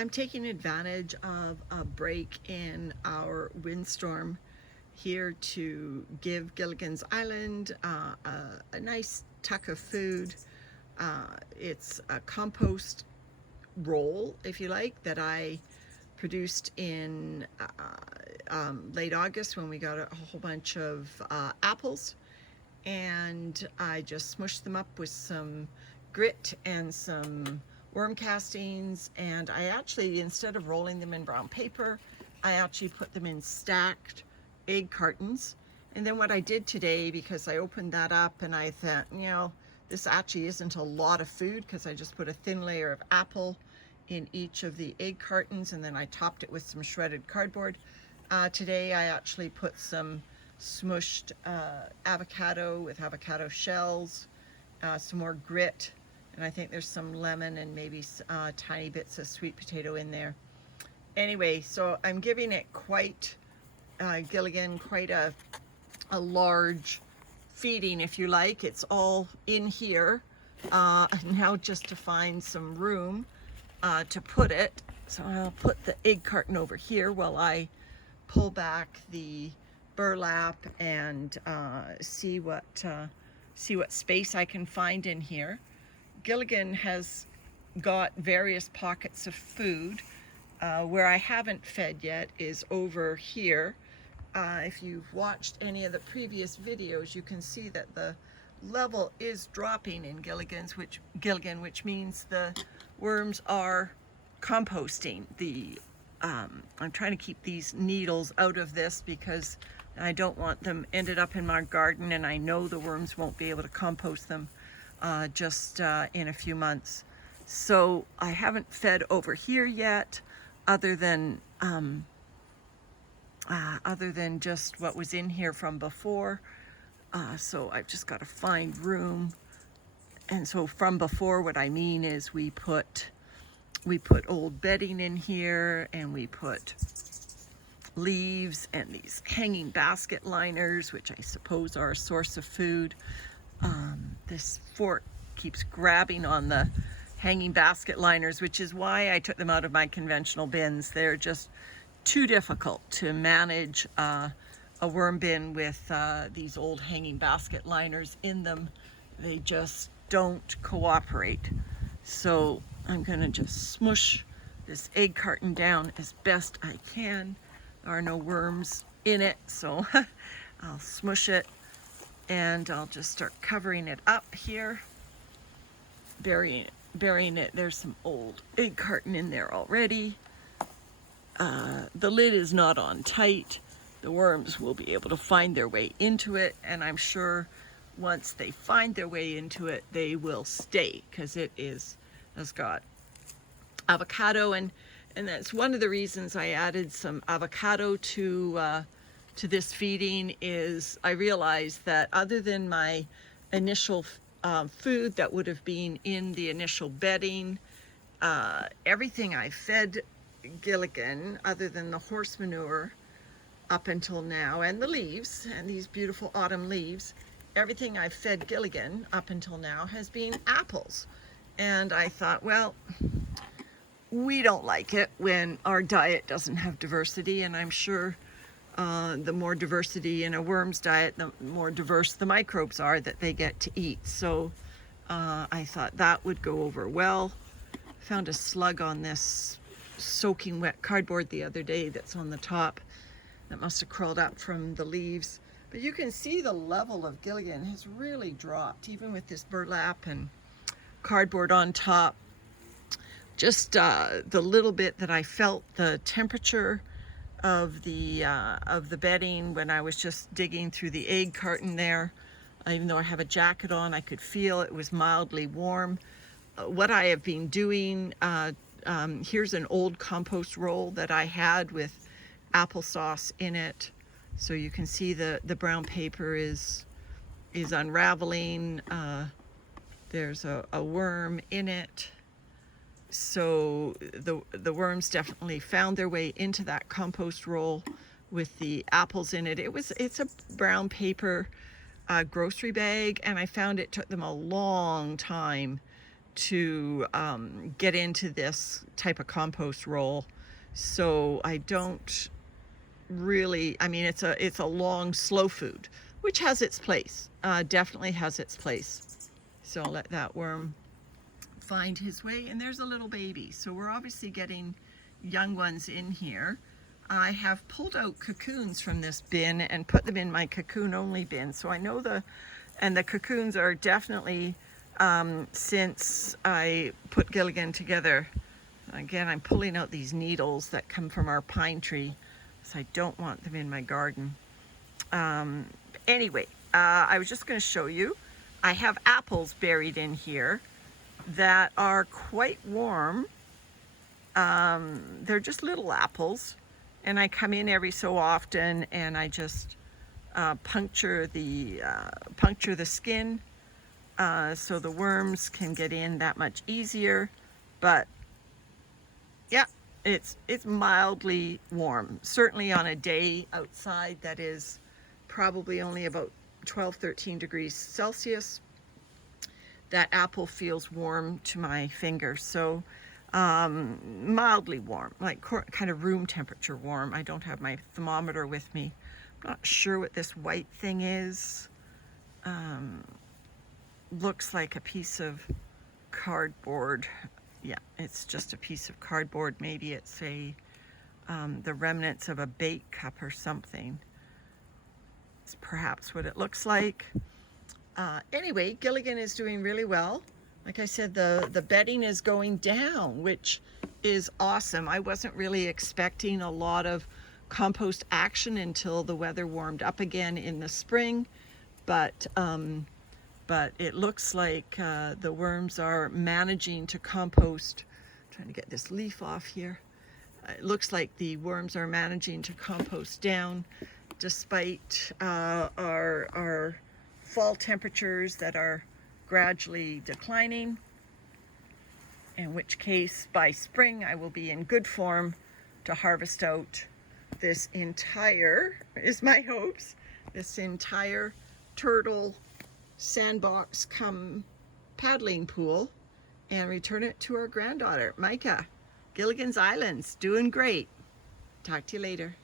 I'm taking advantage of a break in our windstorm here to give Gilligan's Island a nice tuck of food. It's a compost roll, if you like, that I produced in late August when we got a whole bunch of apples, and I just smushed them up with some grit and some worm castings, and I actually, instead of rolling them in brown paper, I actually put them in stacked egg cartons. And then what I did today, because I opened that up and I thought, this actually isn't a lot of food, because I just put a thin layer of apple in each of the egg cartons, and then I topped it with some shredded cardboard. Today I actually put some smushed avocado with avocado shells, some more grit, and I think there's some lemon and maybe tiny bits of sweet potato in there. Anyway, so I'm giving it quite, Gilligan, quite a large feeding, if you like. It's all in here. Now just to find some room to put it. So I'll put the egg carton over here while I pull back the burlap and see what space I can find in here. Gilligan has got various pockets of food. Where I haven't fed yet is over here. If you've watched any of the previous videos, you can see that the level is dropping in Gilligan, which means the worms are composting. I'm trying to keep these needles out of this because I don't want them ended up in my garden, and I know the worms won't be able to compost them just in a few months. So I haven't fed over here yet, other than just what was in here from before. So I've just got to find room. And so from before, what I mean is we put old bedding in here, and we put leaves and these hanging basket liners, which I suppose are a source of food. This fork keeps grabbing on the hanging basket liners, which is why I took them out of my conventional bins. They're just too difficult to manage a worm bin with these old hanging basket liners in them. They just don't cooperate. So I'm gonna just smush this egg carton down as best I can. There are no worms in it, so I'll smush it, and I'll just start covering it up here, burying it. There's some old egg carton in there already. The lid is not on tight. The worms will be able to find their way into it, and I'm sure once they find their way into it, they will stay, because has got avocado, and that's one of the reasons I added some avocado to this feeding. Is I realized that other than my initial food that would have been in the initial bedding, everything I fed Gilligan, other than the horse manure up until now, and the leaves, and these beautiful autumn leaves, everything I've fed Gilligan up until now has been apples. And I thought, well, we don't like it when our diet doesn't have diversity, and I'm sure the more diversity in a worm's diet, the more diverse the microbes are that they get to eat. So I thought that would go over well. Found a slug on this soaking wet cardboard the other day that's on the top. That must have crawled up from the leaves. But you can see the level of Gilligan has really dropped, even with this burlap and cardboard on top. Just the little bit that I felt the temperature of the bedding when I was just digging through the egg carton there. Even though I have a jacket on, I could feel it was mildly warm. What I have been doing, here's an old compost roll that I had with applesauce in it. So you can see the brown paper is unraveling. There's a worm in it. So the worms definitely found their way into that compost roll with the apples in it. It's a brown paper grocery bag, and I found it took them a long time to get into this type of compost roll. So I don't really, I mean, it's a long, slow food, which has its place, definitely has its place. So I'll let that worm find his way. And there's a little baby. So we're obviously getting young ones in here. I have pulled out cocoons from this bin and put them in my cocoon only bin. So I know the cocoons are definitely, since I put Gilligan together, again, I'm pulling out these needles that come from our pine tree, so I don't want them in my garden. Anyway, I was just going to show you, I have apples buried in here that are quite warm. They're just little apples, and I come in every so often and I just puncture the skin so the worms can get in that much easier. But yeah, it's mildly warm. Certainly on a day outside that is probably only about 12-13 degrees Celsius, that apple feels warm to my fingers. So mildly warm, like kind of room temperature warm. I don't have my thermometer with me. I'm not sure what this white thing is. Looks like a piece of cardboard. Yeah, it's just a piece of cardboard. Maybe it's the remnants of a bake cup or something. It's perhaps what it looks like. Anyway, Gilligan is doing really well. Like I said, the bedding is going down, which is awesome. I wasn't really expecting a lot of compost action until the weather warmed up again in the spring, but it looks like the worms are managing to compost. I'm trying to get this leaf off here. It looks like the worms are managing to compost down despite our fall temperatures that are gradually declining, in which case by spring I will be in good form to harvest out this entire, is my hopes, this entire turtle sandbox come paddling pool and return it to our granddaughter, Micah. Gilligan's Island's doing great. Talk to you later.